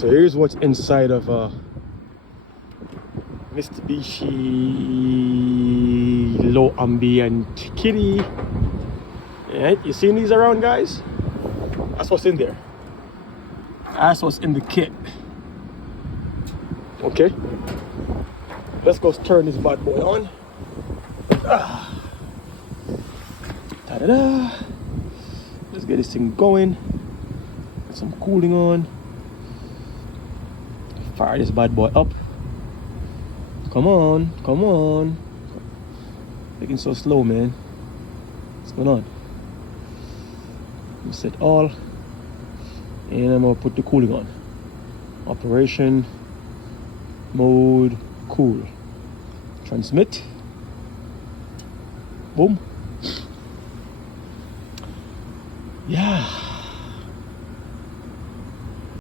So here's what's inside of Mitsubishi low ambient kitty. Alright, you seen these around, guys? That's what's in there. That's what's in the kit. Okay, let's go turn this bad boy on. Ta-da-da. Let's get this thing going. Get some cooling on. Fire this bad boy up. Come on, come on. Making so slow, man. What's going on? Set all. And I'm gonna put the cooling on. Operation mode cool. Transmit. Boom. Yeah.